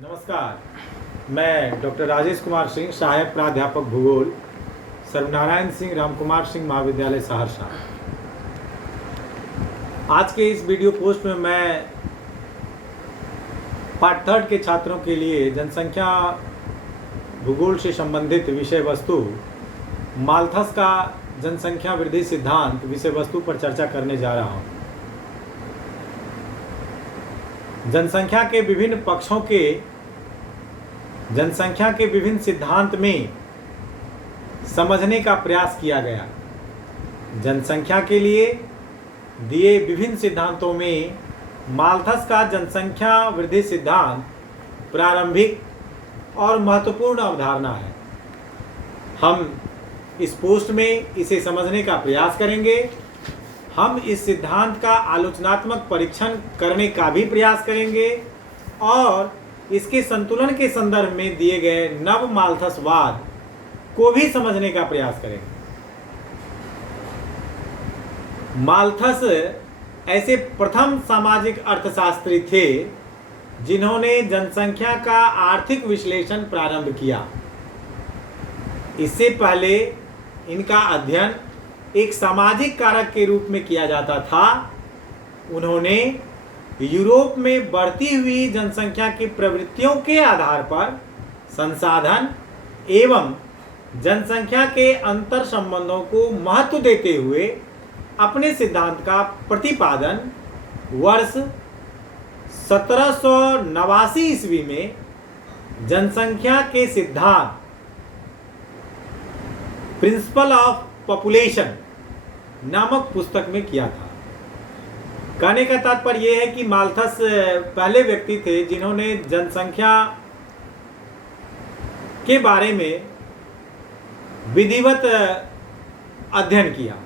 नमस्कार, मैं डॉक्टर राजेश कुमार सिंह, सहायक प्राध्यापक भूगोल, सर्वनारायण सिंह रामकुमार सिंह महाविद्यालय सहरसा। आज के इस वीडियो पोस्ट में मैं पार्ट 3 के छात्रों के लिए जनसंख्या भूगोल से संबंधित विषय वस्तु माल्थस का जनसंख्या वृद्धि सिद्धांत विषय वस्तु पर चर्चा करने जा रहा हूँ। जनसंख्या के विभिन्न पक्षों के जनसंख्या के विभिन्न सिद्धांत में समझने का प्रयास किया गया। जनसंख्या के लिए दिए विभिन्न सिद्धांतों में माल्थस का जनसंख्या वृद्धि सिद्धांत प्रारंभिक और महत्वपूर्ण अवधारणा है। हम इस पोस्ट में इसे समझने का प्रयास करेंगे। हम इस सिद्धांत का आलोचनात्मक परीक्षण करने का भी प्रयास करेंगे और इसके संतुलन के संदर्भ में दिए गए नव माल्थसवाद को भी समझने का प्रयास करेंगे। माल्थस ऐसे प्रथम सामाजिक अर्थशास्त्री थे जिन्होंने जनसंख्या का आर्थिक विश्लेषण प्रारंभ किया। इससे पहले इनका अध्ययन एक सामाजिक कारक के रूप में किया जाता था। उन्होंने यूरोप में बढ़ती हुई जनसंख्या की प्रवृत्तियों के आधार पर संसाधन एवं जनसंख्या के अंतर संबंधों को महत्व देते हुए अपने सिद्धांत का प्रतिपादन वर्ष 1789 ईस्वी में जनसंख्या के सिद्धांत प्रिंसिपल ऑफ पॉपुलेशन नामक पुस्तक में किया था। कहने का तात्पर्य यह है कि माल्थस पहले व्यक्ति थे जिन्होंने जनसंख्या के बारे में विधिवत अध्ययन किया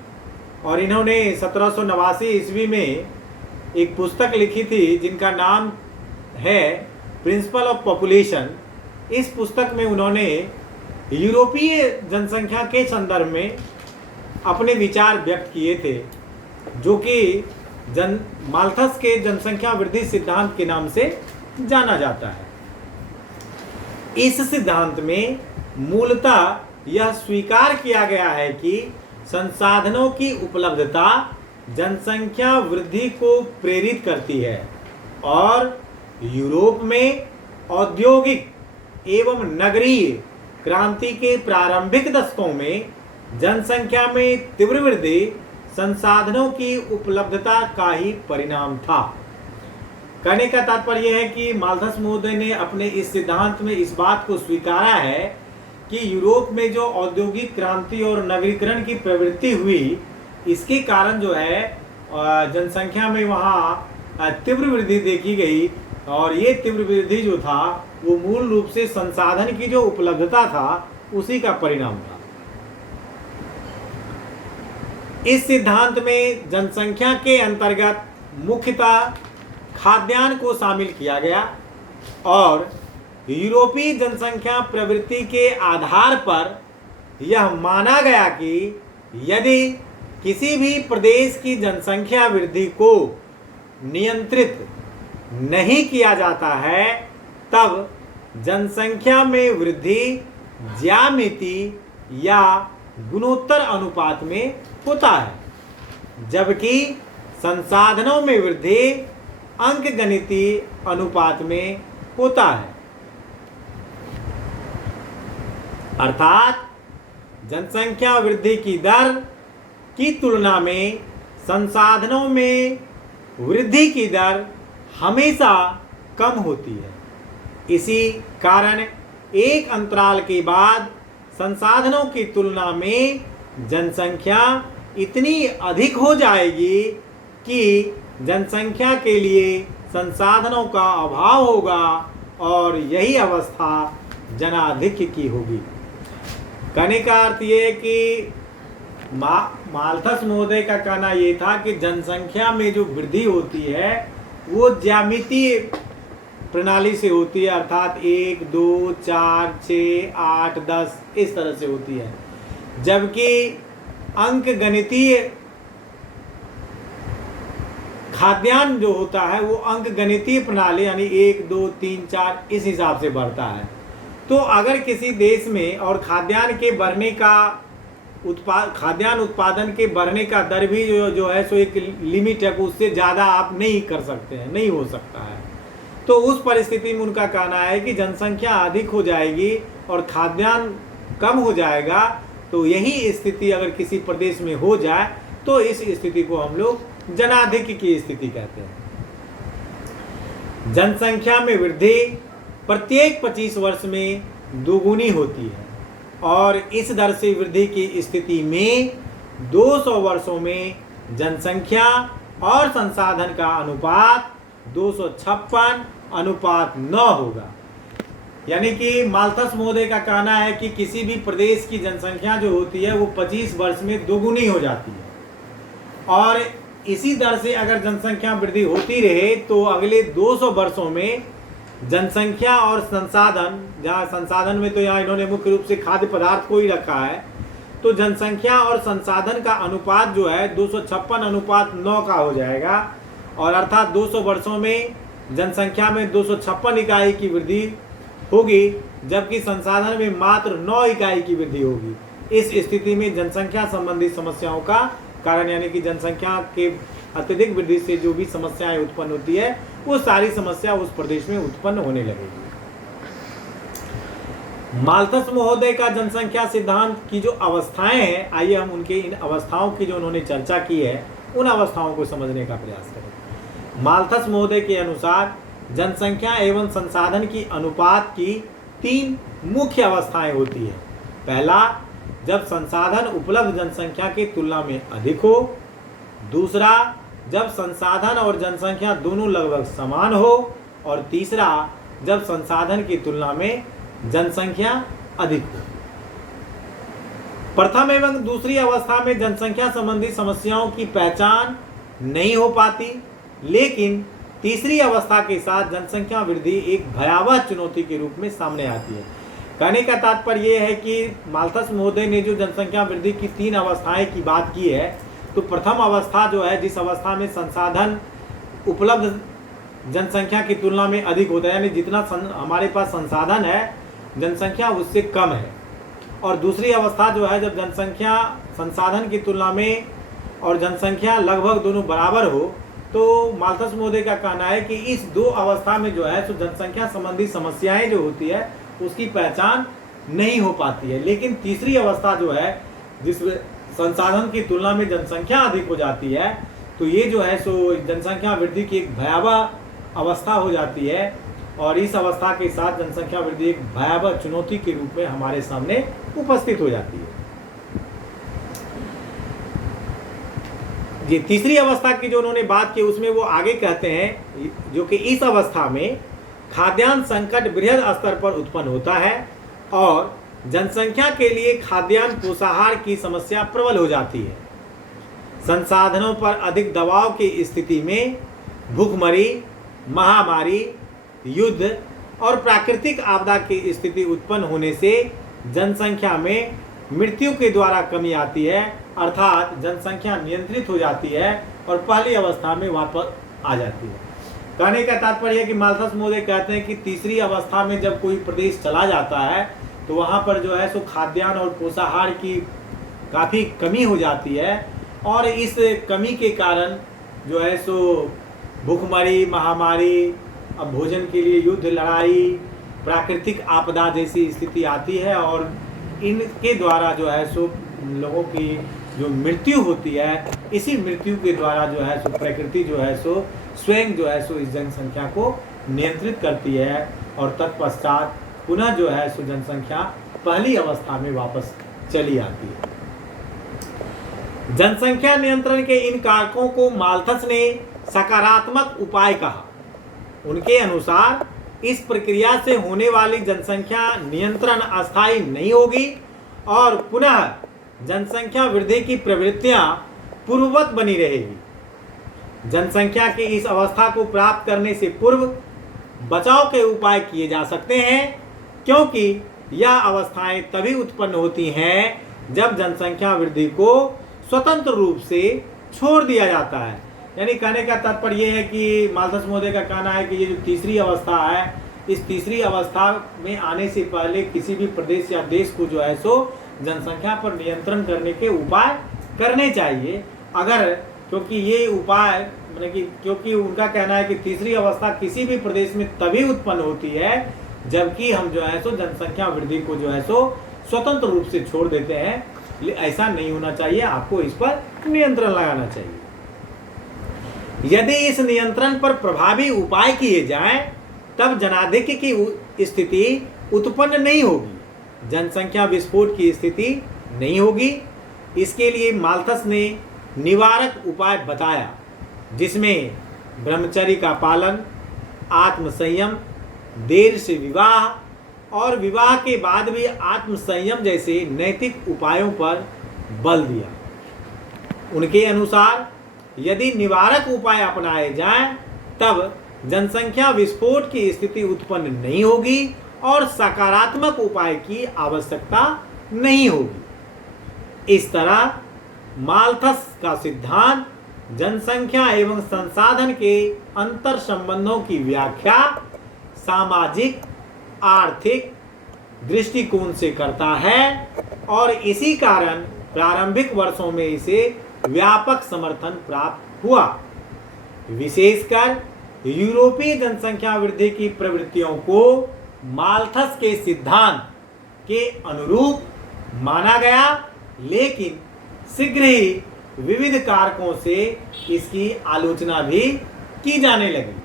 और इन्होंने 1789 ईस्वी में एक पुस्तक लिखी थी जिनका नाम है प्रिंसिपल ऑफ पॉपुलेशन। इस पुस्तक में उन्होंने यूरोपीय जनसंख्या के संदर्भ में अपने विचार व्यक्त किए थे, जो कि माल्थस के जनसंख्या वृद्धि सिद्धांत के नाम से जाना जाता है। इस सिद्धांत में मूलतः यह स्वीकार किया गया है कि संसाधनों की उपलब्धता जनसंख्या वृद्धि को प्रेरित करती है और यूरोप में औद्योगिक एवं नगरीय क्रांति के प्रारंभिक दशकों में जनसंख्या में तीव्र वृद्धि संसाधनों की उपलब्धता का ही परिणाम था। कहने का तात्पर्य यह है कि माल्थस महोदय ने अपने इस सिद्धांत में इस बात को स्वीकारा है कि यूरोप में जो औद्योगिक क्रांति और नगरीकरण की प्रवृत्ति हुई, इसके कारण जो है जनसंख्या में वहाँ तीव्र वृद्धि देखी गई और ये तीव्र वृद्धि जो था वो मूल रूप से संसाधन की जो उपलब्धता था उसी का परिणाम था। इस सिद्धांत में जनसंख्या के अंतर्गत मुख्यतः खाद्यान्न को शामिल किया गया और यूरोपीय जनसंख्या प्रवृत्ति के आधार पर यह माना गया कि यदि किसी भी प्रदेश की जनसंख्या वृद्धि को नियंत्रित नहीं किया जाता है तब जनसंख्या में वृद्धि ज्यामिति या गुणोत्तर अनुपात में होता है, जबकि संसाधनों में वृद्धि अंकगणितीय अनुपात में होता है। अर्थात जनसंख्या वृद्धि की दर की तुलना में संसाधनों में वृद्धि की दर हमेशा कम होती है। इसी कारण एक अंतराल के बाद संसाधनों की तुलना में जनसंख्या इतनी अधिक हो जाएगी कि जनसंख्या के लिए संसाधनों का अभाव होगा और यही अवस्था जनाधिक्य की होगी। कहने का अर्थ ये कि माल्थस महोदय का कहना ये था कि जनसंख्या में जो वृद्धि होती है वो ज्यामितीय प्रणाली से होती है, अर्थात 1, 2, 4, 6, 8, 10 इस तरह से होती है, जबकि अंक गणितीय खाद्यान्न जो होता है वो अंक गणितीय प्रणाली यानी 1 2 3 4 इस हिसाब से बढ़ता है। तो अगर किसी देश में और खाद्यान्न के बढ़ने का खाद्यान्न उत्पादन के बढ़ने का दर भी जो है सो एक लिमिट है, उससे ज़्यादा आप नहीं कर सकते हैं, नहीं हो सकता है। तो उस परिस्थिति में उनका कहना है कि जनसंख्या अधिक हो जाएगी और खाद्यान्न कम हो जाएगा। तो यही स्थिति अगर किसी प्रदेश में हो जाए तो इस स्थिति को हम लोग जनाधिक्य की स्थिति कहते हैं। जनसंख्या में वृद्धि प्रत्येक 25 वर्ष में दोगुनी होती है और इस दर से वृद्धि की स्थिति में 200 वर्षों में जनसंख्या और संसाधन का अनुपात 256:9 होगा। यानी कि माल्थस महोदय का कहना है कि किसी भी प्रदेश की जनसंख्या जो होती है वो 25 वर्ष में दोगुनी हो जाती है और इसी दर से अगर जनसंख्या वृद्धि होती रहे तो अगले 200 वर्षों में जनसंख्या और संसाधन, जहाँ संसाधन में तो यहाँ इन्होंने मुख्य रूप से खाद्य पदार्थ को ही रखा है, तो जनसंख्या और संसाधन का अनुपात जो है 256:9 का हो जाएगा और अर्थात 200 वर्षों में जनसंख्या में 256 इकाई की वृद्धि होगी जबकि संसाधन में मात्र 9 इकाई की वृद्धि होगी। इस स्थिति में जनसंख्या संबंधी समस्याओं का कारण यानी कि जनसंख्या के अत्यधिक वृद्धि से जो भी समस्याएं उत्पन्न होती है वो सारी समस्या उस प्रदेश में उत्पन्न होने लगेगी। माल्थस महोदय का जनसंख्या सिद्धांत की जो अवस्थाएं हैं, आइए हम उनके इन अवस्थाओं की जो उन्होंने चर्चा की है उन अवस्थाओं को समझने का प्रयास करें। माल्थस महोदय के अनुसार जनसंख्या एवं संसाधन की अनुपात की 3 मुख्य अवस्थाएं होती है। पहला, जब संसाधन उपलब्ध जनसंख्या की तुलना में अधिक हो। दूसरा, जब संसाधन और जनसंख्या दोनों लगभग समान हो। और तीसरा, जब संसाधन की तुलना में जनसंख्या अधिक हो। प्रथम एवं दूसरी अवस्था में जनसंख्या संबंधी समस्याओं की पहचान नहीं हो पाती, लेकिन तीसरी अवस्था के साथ जनसंख्या वृद्धि एक भयावह चुनौती के रूप में सामने आती है। कहने का तात्पर्य यह है कि माल्थस महोदय ने जो जनसंख्या वृद्धि की 3 अवस्थाएं की बात की है, तो प्रथम अवस्था जो है जिस अवस्था में संसाधन उपलब्ध जनसंख्या की तुलना में अधिक होता है, यानी जितना हमारे पास संसाधन है जनसंख्या उससे कम है। और दूसरी अवस्था जो है जब जनसंख्या संसाधन की तुलना में और जनसंख्या लगभग दोनों बराबर हो, तो माल्थस महोदय का कहना है कि इस 2 अवस्था में जो है तो जनसंख्या संबंधी समस्याएं जो होती है उसकी पहचान नहीं हो पाती है। लेकिन तीसरी अवस्था जो है जिसमें संसाधन की तुलना में जनसंख्या अधिक हो जाती है, तो ये जो है सो जनसंख्या वृद्धि की एक भयावह अवस्था हो जाती है और इस अवस्था के साथ जनसंख्या वृद्धि एक भयावह चुनौती के रूप में हमारे सामने उपस्थित हो जाती है। ये तीसरी अवस्था की जो उन्होंने बात की उसमें वो आगे कहते हैं जो कि इस अवस्था में खाद्यान्न संकट बृहद स्तर पर उत्पन्न होता है और जनसंख्या के लिए खाद्यान्न पोषाहार की समस्या प्रबल हो जाती है। संसाधनों पर अधिक दबाव की स्थिति में भूखमरी, महामारी, युद्ध और प्राकृतिक आपदा की स्थिति उत्पन्न होने से जनसंख्या में मृत्यु के द्वारा कमी आती है, अर्थात जनसंख्या नियंत्रित हो जाती है और पहली अवस्था में वापस आ जाती है। कहने का तात्पर्य है कि माल्थस महोदय कहते हैं कि तीसरी अवस्था में जब कोई प्रदेश चला जाता है तो वहाँ पर जो है सो खाद्यान्न और पोषाहार की काफ़ी कमी हो जाती है और इस कमी के कारण जो है सो भूखमरी, महामारी, अब भोजन के लिए युद्ध, लड़ाई, प्राकृतिक आपदा जैसी स्थिति आती है और इनके द्वारा जो है सो लोगों की जो मृत्यु होती है, इसी मृत्यु के द्वारा जो है सो प्रकृति जो है सो स्वयं जो है सो इस जनसंख्या को नियंत्रित करती है और तत्पश्चात पुनः जो है सो जनसंख्या पहली अवस्था में वापस चली आती है। जनसंख्या नियंत्रण के इन कारकों को माल्थस ने सकारात्मक उपाय कहा। उनके अनुसार इस प्रक्रिया से होने वाली जनसंख्या नियंत्रण अस्थायी नहीं होगी और पुनः जनसंख्या वृद्धि की प्रवृत्तियां पूर्ववत बनी रहेगी। जनसंख्या की इस अवस्था को प्राप्त करने से पूर्व बचाव के उपाय किए जा सकते हैं, क्योंकि यह अवस्थाएं तभी उत्पन्न होती हैं जब जनसंख्या वृद्धि को स्वतंत्र रूप से छोड़ दिया जाता है, यानी कहने का तात्पर्य ये है कि माल्थस महोदय का कहना है कि ये जो तीसरी अवस्था है, इस तीसरी अवस्था में आने से पहले किसी भी प्रदेश या देश को जो है सो जनसंख्या पर नियंत्रण करने के उपाय करने चाहिए। अगर क्योंकि ये उपाय मतलब कि क्योंकि उनका कहना है कि तीसरी अवस्था किसी भी प्रदेश में तभी उत्पन्न होती है जबकि हम जो है सो जनसंख्या वृद्धि को जो है सो स्वतंत्र रूप से छोड़ देते हैं। ऐसा नहीं होना चाहिए, आपको इस पर नियंत्रण लगाना चाहिए। यदि इस नियंत्रण पर प्रभावी उपाय किए जाएं तब जनाधिक्य की स्थिति उत्पन्न नहीं होगी, जनसंख्या विस्फोट की स्थिति नहीं होगी। इसके लिए माल्थस ने निवारक उपाय बताया, जिसमें ब्रह्मचर्य का पालन, आत्मसंयम, देर से विवाह और विवाह के बाद भी आत्मसंयम जैसे नैतिक उपायों पर बल दिया। उनके अनुसार यदि निवारक उपाय अपनाए जाएं तब जनसंख्या विस्फोट की स्थिति उत्पन्न नहीं होगी और सकारात्मक उपाय की आवश्यकता नहीं होगी। इस तरह माल्थस का सिद्धांत जनसंख्या एवं संसाधन के अंतर संबंधों की व्याख्या सामाजिक आर्थिक दृष्टिकोण से करता है और इसी कारण प्रारंभिक वर्षों में इसे व्यापक समर्थन प्राप्त हुआ। विशेषकर यूरोपीय जनसंख्या वृद्धि की प्रवृत्तियों को माल्थस के सिद्धांत के अनुरूप माना गया, लेकिन शीघ्र ही विविध कारकों से इसकी आलोचना भी की जाने लगी।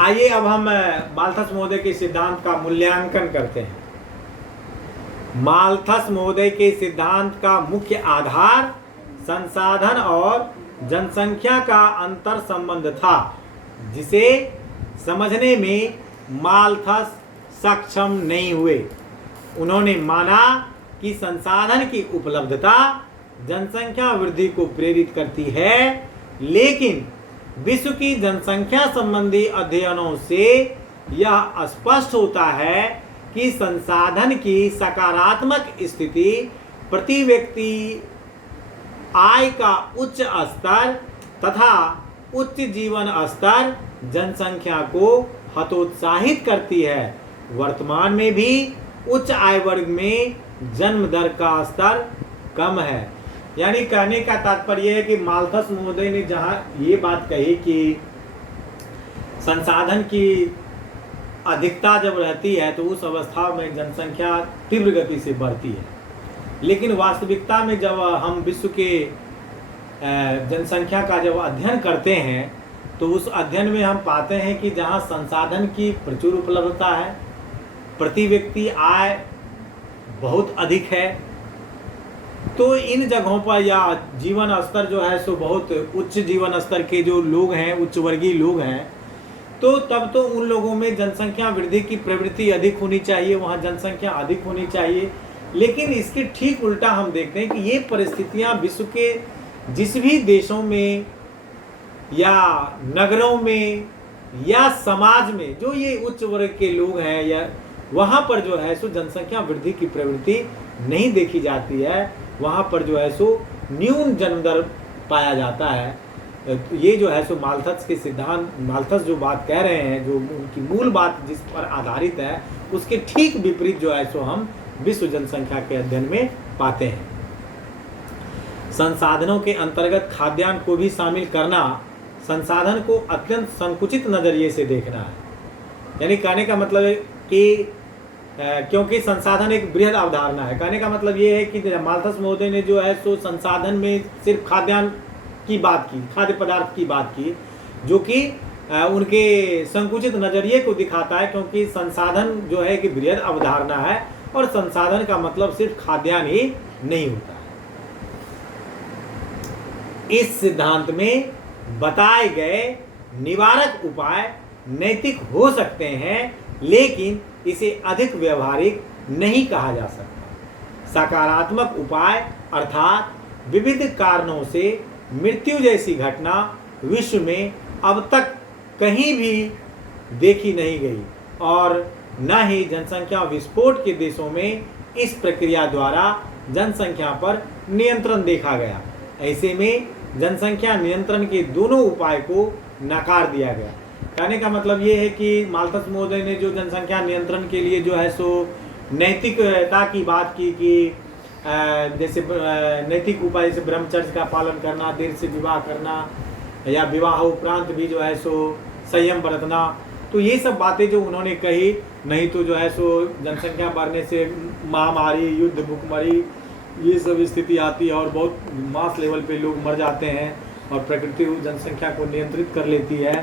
आइए अब हम माल्थस महोदय के सिद्धांत का मूल्यांकन करते हैं। माल्थस महोदय के सिद्धांत का मुख्य आधार संसाधन और जनसंख्या का अंतर संबंध था, जिसे समझने में माल्थस सक्षम नहीं हुए। उन्होंने माना कि संसाधन की उपलब्धता जनसंख्या वृद्धि को प्रेरित करती है, लेकिन विश्व की जनसंख्या संबंधी अध्ययनों से यह स्पष्ट होता है कि संसाधन की सकारात्मक स्थिति प्रति व्यक्ति आय का उच्च स्तर तथा उच्च जीवन स्तर जनसंख्या को हतोत्साहित करती है। वर्तमान में भी उच्च आय वर्ग में जन्म दर का स्तर कम है। यानी कहने का तात्पर्य है कि माल्थस महोदय ने जहाँ ये बात कही कि संसाधन की अधिकता जब रहती है तो उस अवस्था में जनसंख्या तीव्र गति से बढ़ती है, लेकिन वास्तविकता में जब हम विश्व के जनसंख्या का जब अध्ययन करते हैं तो उस अध्ययन में हम पाते हैं कि जहाँ संसाधन की प्रचुर उपलब्धता है, प्रति व्यक्ति आय बहुत अधिक है, तो इन जगहों पर या जीवन स्तर जो है सो बहुत उच्च जीवन स्तर के जो लोग हैं, उच्च वर्गीय लोग हैं, तो तब तो उन लोगों में जनसंख्या वृद्धि की प्रवृत्ति अधिक होनी चाहिए, वहाँ जनसंख्या अधिक होनी चाहिए। लेकिन इसके ठीक उल्टा हम देखते हैं कि ये परिस्थितियाँ विश्व के जिस भी देशों में या नगरों में या समाज में जो ये उच्च वर्ग के लोग हैं या वहाँ पर जो है सो जनसंख्या वृद्धि की प्रवृत्ति नहीं देखी जाती है, वहाँ पर जो है सो न्यून जन्म दर पाया जाता है। ये जो है सो माल्थस के सिद्धांत, माल्थस जो बात कह रहे हैं, जो उनकी मूल बात जिस पर आधारित है, उसके ठीक विपरीत जो है सो हम विश्व जनसंख्या के अध्ययन में पाते हैं। संसाधनों के अंतर्गत खाद्यान्न को भी शामिल करना संसाधन को अत्यंत संकुचित नजरिए से देखना है। यानी कहने का मतलब है कि क्योंकि संसाधन एक बृहद अवधारणा है। कहने का मतलब ये है कि माल्थस महोदय ने जो है सो संसाधन में सिर्फ खाद्यान्न की बात की, खाद्य पदार्थ की बात की, जो कि उनके संकुचित नजरिए को दिखाता है, क्योंकि संसाधन जो है कि बृहद अवधारणा है और संसाधन का मतलब सिर्फ खाद्यान्न ही नहीं होता है। इस सिद्धांत में बताए गए निवारक उपाय नैतिक हो सकते हैं, लेकिन इसे अधिक व्यवहारिक नहीं कहा जा सकता। सकारात्मक उपाय अर्थात विविध कारणों से मृत्यु जैसी घटना विश्व में अब तक कहीं भी देखी नहीं गई और न ही जनसंख्या विस्फोट के देशों में इस प्रक्रिया द्वारा जनसंख्या पर नियंत्रण देखा गया। ऐसे में जनसंख्या नियंत्रण के दोनों उपाय को नकार दिया गया। कहने का मतलब ये है कि माल्थस महोदय ने जो जनसंख्या नियंत्रण के लिए जो है सो नैतिकता की बात की कि जैसे नैतिक उपाय जैसे ब्रह्मचर्य का पालन करना, देर से विवाह करना, या विवाह उपरांत भी जो है सो संयम बरतना, तो ये सब बातें जो उन्होंने कही, नहीं तो जो है सो जनसंख्या बढ़ने से महामारी, युद्ध, भूखमरी, ये सब स्थिति आती है और बहुत मास लेवल पे लोग मर जाते हैं और प्रकृति जनसंख्या को नियंत्रित कर लेती है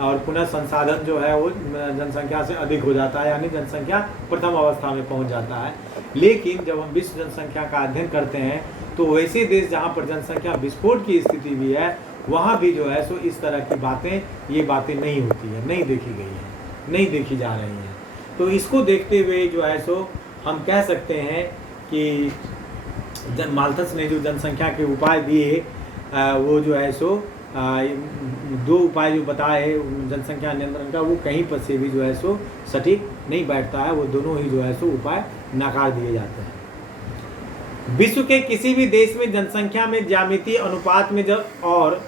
और पुनः संसाधन जो है वो जनसंख्या से अधिक हो जाता है, यानी जनसंख्या प्रथम अवस्था में पहुंच जाता है। लेकिन जब हम विश्व जनसंख्या का अध्ययन करते हैं तो वैसे देश जहाँ पर जनसंख्या विस्फोट की स्थिति भी है, वहाँ भी जो है सो इस तरह की बातें, ये बातें नहीं होती है, नहीं देखी गई है, नहीं देखी जा रही हैं। तो इसको देखते हुए जो है सो हम कह सकते हैं कि माल्थस ने जो जनसंख्या के उपाय दिए वो जो है सो दो उपाय जो बताए जनसंख्या नियंत्रण का, वो कहीं पर से भी जो है सो सटीक नहीं बैठता है, वो दोनों ही जो है सो उपाय नकार दिए जाते हैं। विश्व के किसी भी देश में जनसंख्या में ज्यामितीय अनुपात में जब और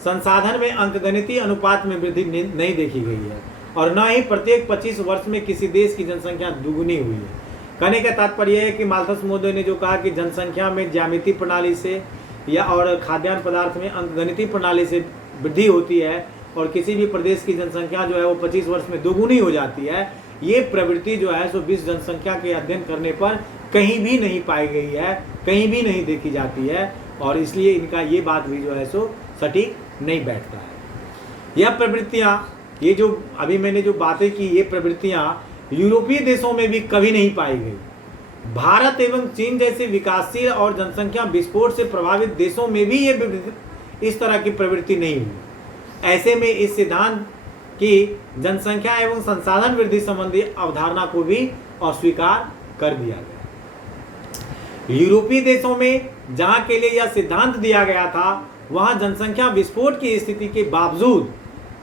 संसाधन में अंकगणितीय अनुपात में वृद्धि नहीं देखी गई है और न ही प्रत्येक 25 वर्ष में किसी देश की जनसंख्या दुगुनी हुई है। कहने का तात्पर्य है कि माल्थस महोदय ने जो कहा कि जनसंख्या में ज्यामितीय प्रणाली से या और खाद्यान्न पदार्थ में अंकगणितीय प्रणाली से वृद्धि होती है और किसी भी प्रदेश की जनसंख्या जो है वो 25 वर्ष में दोगुनी हो जाती है, ये प्रवृत्ति जो है सो विश्व जनसंख्या के अध्ययन करने पर कहीं भी नहीं पाई गई है, कहीं भी नहीं देखी जाती है और इसलिए इनका ये बात भी जो है सो सटीक नहीं बैठता है। यह प्रवृत्तियाँ, ये जो अभी मैंने जो बातें की, ये प्रवृत्तियाँ यूरोपीय देशों में भी कभी नहीं पाई गई। भारत एवं चीन जैसे विकासशील और जनसंख्या विस्फोट से प्रभावित देशों में भी ये इस तरह की प्रवृत्ति नहीं हुई। ऐसे में इस सिद्धांत की जनसंख्या एवं संसाधन वृद्धि संबंधी अवधारणा को भी अस्वीकार कर दिया गया। यूरोपीय देशों में जहां के लिए यह सिद्धांत दिया गया था, वहां जनसंख्या विस्फोट की स्थिति के बावजूद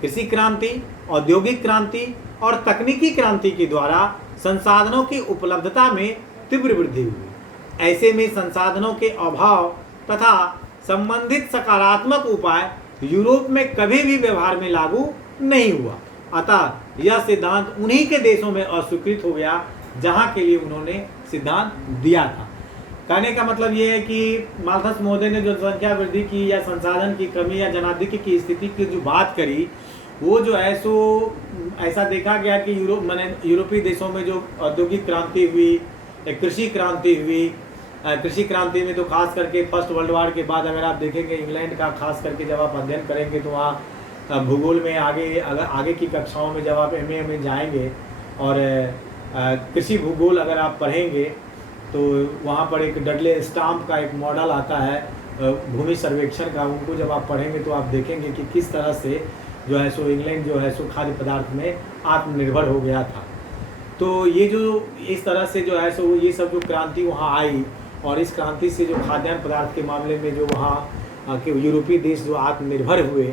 कृषि क्रांति, औद्योगिक क्रांति और तकनीकी क्रांति के द्वारा संसाधनों की उपलब्धता में तीव्र वृद्धि हुई। ऐसे में संसाधनों के अभाव तथा संबंधित सकारात्मक उपाय यूरोप में कभी भी व्यवहार में लागू नहीं हुआ। अतः यह सिद्धांत उन्हीं के देशों में अस्वीकृत हो गया जहां के लिए उन्होंने सिद्धांत दिया था। कहने का मतलब यह है कि माल्थस महोदय ने जो जनसंख्या वृद्धि की या संसाधन की कमी या जनाधिक्य की स्थिति की जो बात करी, वो जो है सो ऐसा देखा गया कि यूरोपीय देशों में जो औद्योगिक क्रांति हुई, कृषि क्रांति हुई, कृषि क्रांति में तो खास करके फर्स्ट वर्ल्ड वॉर के बाद अगर आप देखेंगे इंग्लैंड का खास करके जब आप अध्ययन करेंगे तो वहाँ भूगोल में आगे की कक्षाओं में जब आप एमए में जाएंगे और कृषि भूगोल अगर आप पढ़ेंगे तो वहाँ पर एक डडले स्टाम्प का एक मॉडल आता है भूमि सर्वेक्षण का, उनको जब आप पढ़ेंगे तो आप देखेंगे कि किस तरह से जो है सो इंग्लैंड जो है सो खाद्य पदार्थ में आत्मनिर्भर हो गया था। तो ये जो इस तरह से जो है सो ये सब जो क्रांति वहाँ आई और इस क्रांति से जो खाद्यान्न पदार्थ के मामले में जो वहाँ के यूरोपीय देश जो आत्मनिर्भर हुए,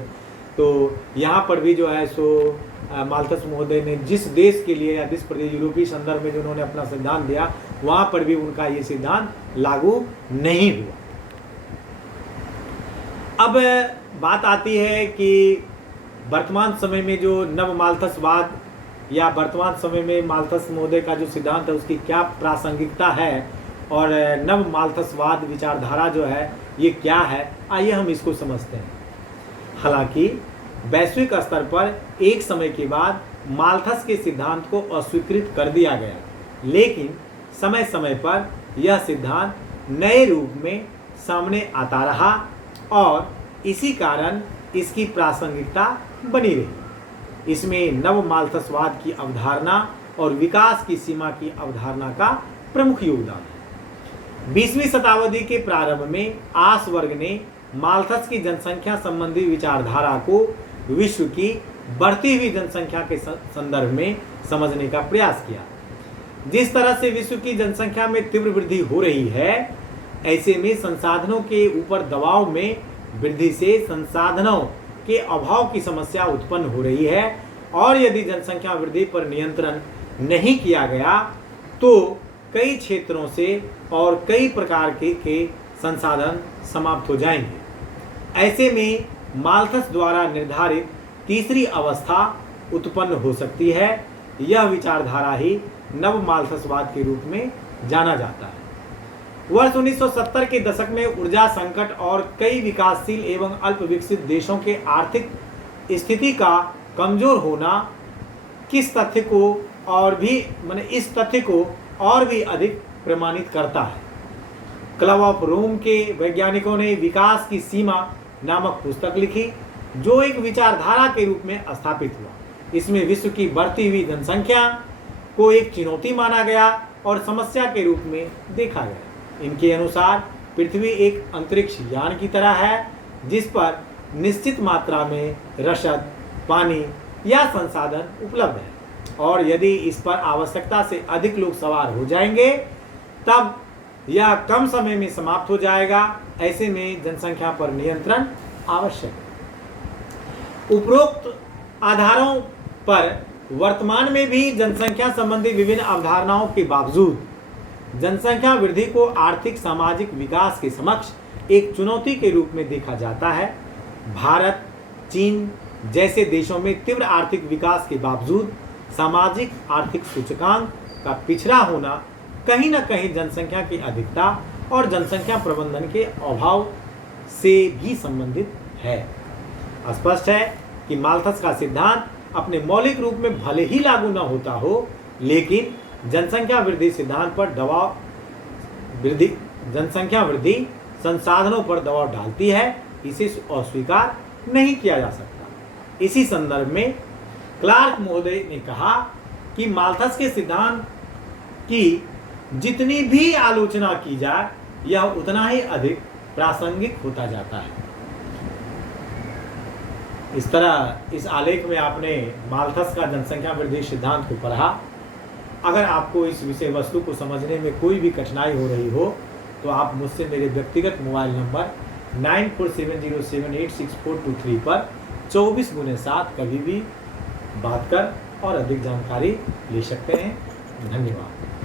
तो यहाँ पर भी जो है सो माल्थस महोदय ने जिस देश के लिए या जिस प्रदेश यूरोपीय संदर्भ में जो उन्होंने अपना सिद्धांत दिया, वहाँ पर भी उनका ये सिद्धांत लागू नहीं हुआ। अब बात आती है कि वर्तमान समय में जो नव माल्थसवाद या वर्तमान समय में माल्थस महोदय का जो सिद्धांत है उसकी क्या प्रासंगिकता है और नव माल्थसवाद विचारधारा जो है ये क्या है, आइए हम इसको समझते हैं। हालांकि वैश्विक स्तर पर एक समय के बाद माल्थस के सिद्धांत को अस्वीकृत कर दिया गया, लेकिन समय समय पर यह सिद्धांत नए रूप में सामने आता रहा और इसी कारण इसकी प्रासंगिकता बनी रही। इसमें नव माल्थसवाद की अवधारणा और विकास की सीमा की अवधारणा का प्रमुख योगदान है। 20वीं शताब्दी के प्रारंभ में आस वर्ग ने माल्थस की जनसंख्या संबंधी विचारधारा को विश्व की बढ़ती हुई जनसंख्या के संदर्भ में समझने का प्रयास किया। जिस तरह से विश्व की जनसंख्या में तीव्र वृद्धि हो रही है, ऐसे में संसाधनों के ऊपर दबाव में वृद्धि से संसाधनों के अभाव की समस्या उत्पन्न हो रही है और यदि जनसंख्या वृद्धि पर नियंत्रण नहीं किया गया तो कई क्षेत्रों से और कई प्रकार के संसाधन समाप्त हो जाएंगे। ऐसे में माल्थस द्वारा निर्धारित तीसरी अवस्था उत्पन्न हो सकती है। यह विचारधारा ही नव माल्थसवाद के रूप में जाना जाता है। वर्ष 1970 के दशक में ऊर्जा संकट और कई विकासशील एवं अल्प विकसित देशों के आर्थिक स्थिति का कमजोर होना इस तथ्य को और भी अधिक प्रमाणित करता है। क्लब ऑफ रोम के वैज्ञानिकों ने विकास की सीमा नामक पुस्तक लिखी, जो एक विचारधारा के रूप में स्थापित हुआ। इसमें विश्व की बढ़ती हुई जनसंख्या को एक चुनौती माना गया और समस्या के रूप में देखा गया। इनके अनुसार पृथ्वी एक अंतरिक्ष यान की तरह है, जिस पर निश्चित मात्रा में रसद, पानी या संसाधन उपलब्ध है, और यदि इस पर आवश्यकता से अधिक लोग सवार हो जाएंगे तब यह कम समय में समाप्त हो जाएगा। ऐसे में जनसंख्या पर नियंत्रण आवश्यक है। उपरोक्त आधारों पर वर्तमान में भी जनसंख्या संबंधी विभिन्न अवधारणाओं के बावजूद जनसंख्या वृद्धि को आर्थिक सामाजिक विकास के समक्ष एक चुनौती के रूप में देखा जाता है। भारत, चीन जैसे देशों में तीव्र आर्थिक विकास के बावजूद सामाजिक आर्थिक सूचकांक का पिछड़ा होना कहीं न कहीं जनसंख्या की अधिकता और जनसंख्या प्रबंधन के अभाव से भी संबंधित है। स्पष्ट है कि माल्थस का सिद्धांत अपने मौलिक रूप में भले ही लागू न होता हो, लेकिन जनसंख्या वृद्धि सिद्धांत पर जनसंख्या वृद्धि संसाधनों पर दबाव डालती है। इसे अस्वीकार नहीं किया जा सकता। इसी संदर्भ में क्लार्क महोदय ने कहा कि माल्थस के सिद्धांत की जितनी भी आलोचना की जाए, यह उतना ही अधिक प्रासंगिक होता जाता है। इस तरह इस आलेख में आपने माल्थस का जनसंख्या वृद्धि सिद्धांत को पढ़ा। अगर आपको इस विषय वस्तु को समझने में कोई भी कठिनाई हो रही हो तो आप मुझसे मेरे व्यक्तिगत मोबाइल नंबर 9470786423 पर 24x7 कभी भी बात कर और अधिक जानकारी ले सकते हैं। धन्यवाद।